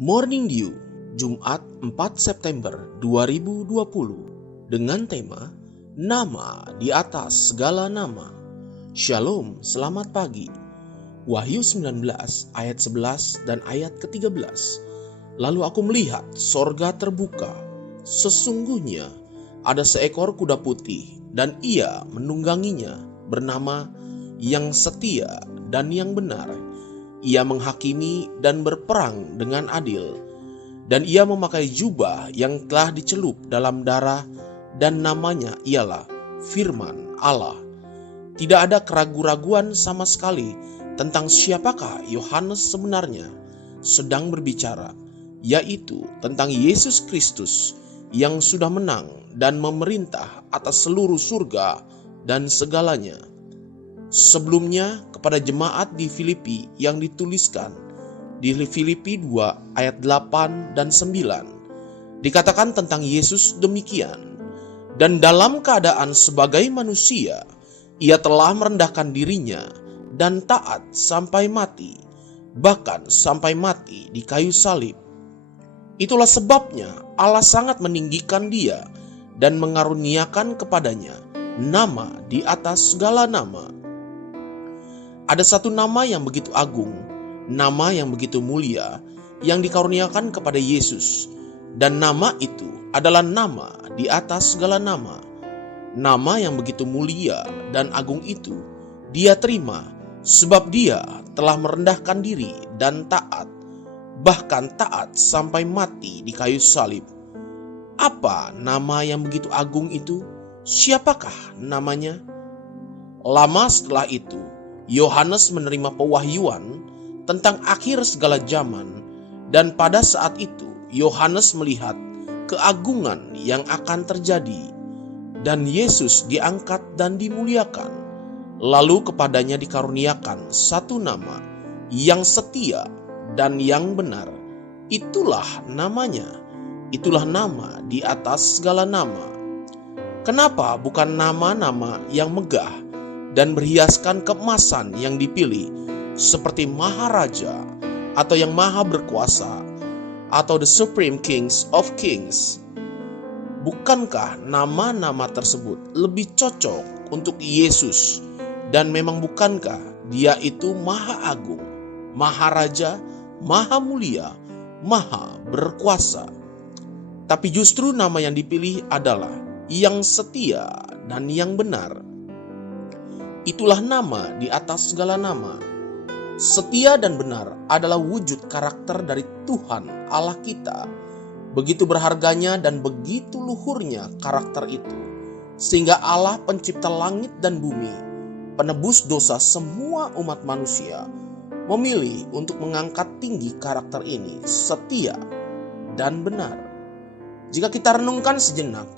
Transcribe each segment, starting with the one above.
Morning Dew, Jumat 4 September 2020, dengan tema Nama di atas segala nama. Shalom, selamat pagi. Wahyu 19 ayat 11 dan ayat ke-13. Lalu aku melihat sorga terbuka. Sesungguhnya ada seekor kuda putih dan ia menungganginya, bernama Yang Setia dan Yang Benar. Ia menghakimi dan berperang dengan adil, dan ia memakai jubah yang telah dicelup dalam darah, dan namanya ialah Firman Allah. Tidak ada keraguan-raguan sama sekali tentang siapakah Yohanes sebenarnya sedang berbicara, yaitu tentang Yesus Kristus yang sudah menang dan memerintah atas seluruh surga dan segalanya. Sebelumnya kepada jemaat di Filipi yang dituliskan di Filipi 2 ayat 8 dan 9 dikatakan tentang Yesus demikian, dan dalam keadaan sebagai manusia ia telah merendahkan dirinya dan taat sampai mati, bahkan sampai mati di kayu salib. Itulah sebabnya Allah sangat meninggikan dia dan mengaruniakan kepadanya nama di atas segala nama. Ada satu nama yang begitu agung, nama yang begitu mulia, yang dikaruniakan kepada Yesus. Dan nama itu adalah nama di atas segala nama. Nama yang begitu mulia dan agung itu dia terima, sebab dia telah merendahkan diri dan taat, bahkan taat sampai mati di kayu salib. Apa nama yang begitu agung itu? Siapakah namanya? Lama setelah itu, Yohanes menerima pewahyuan tentang akhir segala zaman, dan pada saat itu Yohanes melihat keagungan yang akan terjadi, dan Yesus diangkat dan dimuliakan. Lalu kepadanya dikaruniakan satu nama, Yang Setia dan Yang Benar. Itulah namanya, itulah nama di atas segala nama. Kenapa bukan nama-nama yang megah dan berhiaskan keemasan yang dipilih, seperti Maharaja atau yang Maha Berkuasa atau the Supreme Kings of Kings? Bukankah nama-nama tersebut lebih cocok untuk Yesus? Dan memang bukankah dia itu Maha Agung, Maharaja, Maha Mulia, Maha Berkuasa? Tapi justru nama yang dipilih adalah Yang Setia dan Yang Benar. Itulah nama di atas segala nama. Setia dan benar adalah wujud karakter dari Tuhan Allah kita. Begitu berharganya dan begitu luhurnya karakter itu, sehingga Allah pencipta langit dan bumi, penebus dosa semua umat manusia, memilih untuk mengangkat tinggi karakter ini, setia dan benar. Jika kita renungkan sejenak,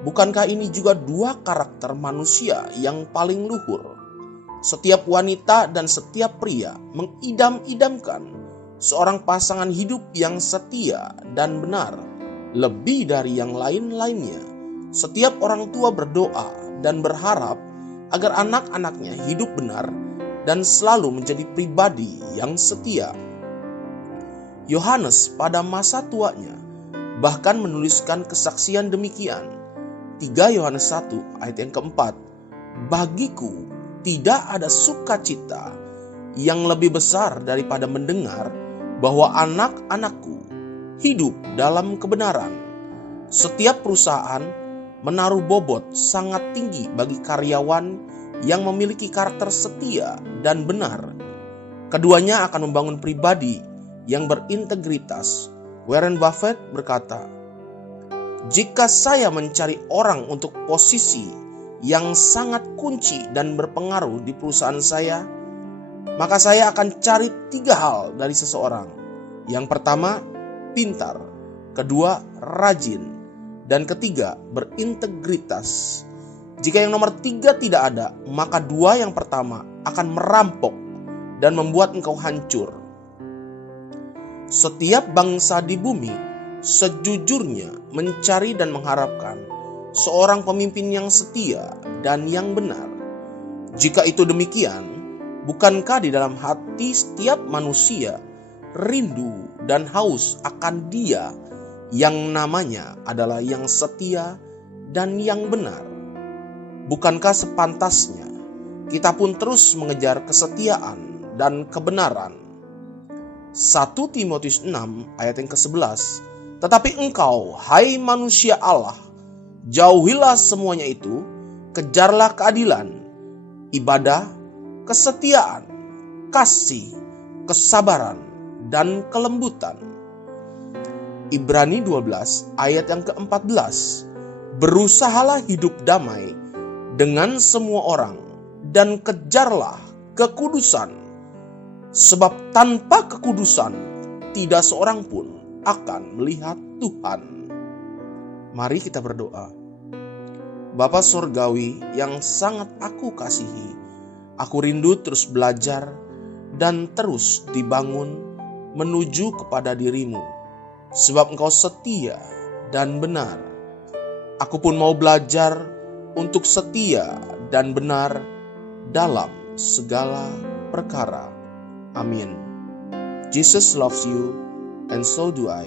bukankah ini juga dua karakter manusia yang paling luhur? Setiap wanita dan setiap pria mengidam-idamkan seorang pasangan hidup yang setia dan benar lebih dari yang lain-lainnya. Setiap orang tua berdoa dan berharap agar anak-anaknya hidup benar dan selalu menjadi pribadi yang setia. Yohanes pada masa tuanya bahkan menuliskan kesaksian demikian. 3 Yohanes 1 ayat yang keempat, bagiku tidak ada sukacita yang lebih besar daripada mendengar bahwa anak-anakku hidup dalam kebenaran. Setiap perusahaan menaruh bobot sangat tinggi bagi karyawan yang memiliki karakter setia dan benar. Keduanya akan membangun pribadi yang berintegritas. Warren Buffett berkata, jika saya mencari orang untuk posisi yang sangat kunci dan berpengaruh di perusahaan saya, maka saya akan cari 3 hal dari seseorang. Yang pertama, pintar. Kedua, rajin. Dan ketiga, berintegritas. Jika yang nomor 3 tidak ada, maka 2 yang pertama akan merampok dan membuat engkau hancur. Setiap bangsa di bumi sejujurnya mencari dan mengharapkan seorang pemimpin yang setia dan yang benar. Jika itu demikian, bukankah di dalam hati setiap manusia rindu dan haus akan Dia yang namanya adalah yang setia dan yang benar. Bukankah sepantasnya kita pun terus mengejar kesetiaan dan kebenaran? 1 Timotius 6 ayat yang ke-11. Tetapi engkau, hai manusia Allah, jauhilah semuanya itu, kejarlah keadilan, ibadah, kesetiaan, kasih, kesabaran, dan kelembutan. Ibrani 12 ayat yang ke-14. Berusahalah hidup damai dengan semua orang dan kejarlah kekudusan, sebab tanpa kekudusan tidak seorang pun akan melihat Tuhan. Mari kita berdoa. Bapa Surgawi yang sangat aku kasihi, aku rindu terus belajar dan terus dibangun menuju kepada Dirimu. Sebab Engkau setia dan benar. Aku pun mau belajar untuk setia dan benar dalam segala perkara. Amin. Jesus loves you and so do I.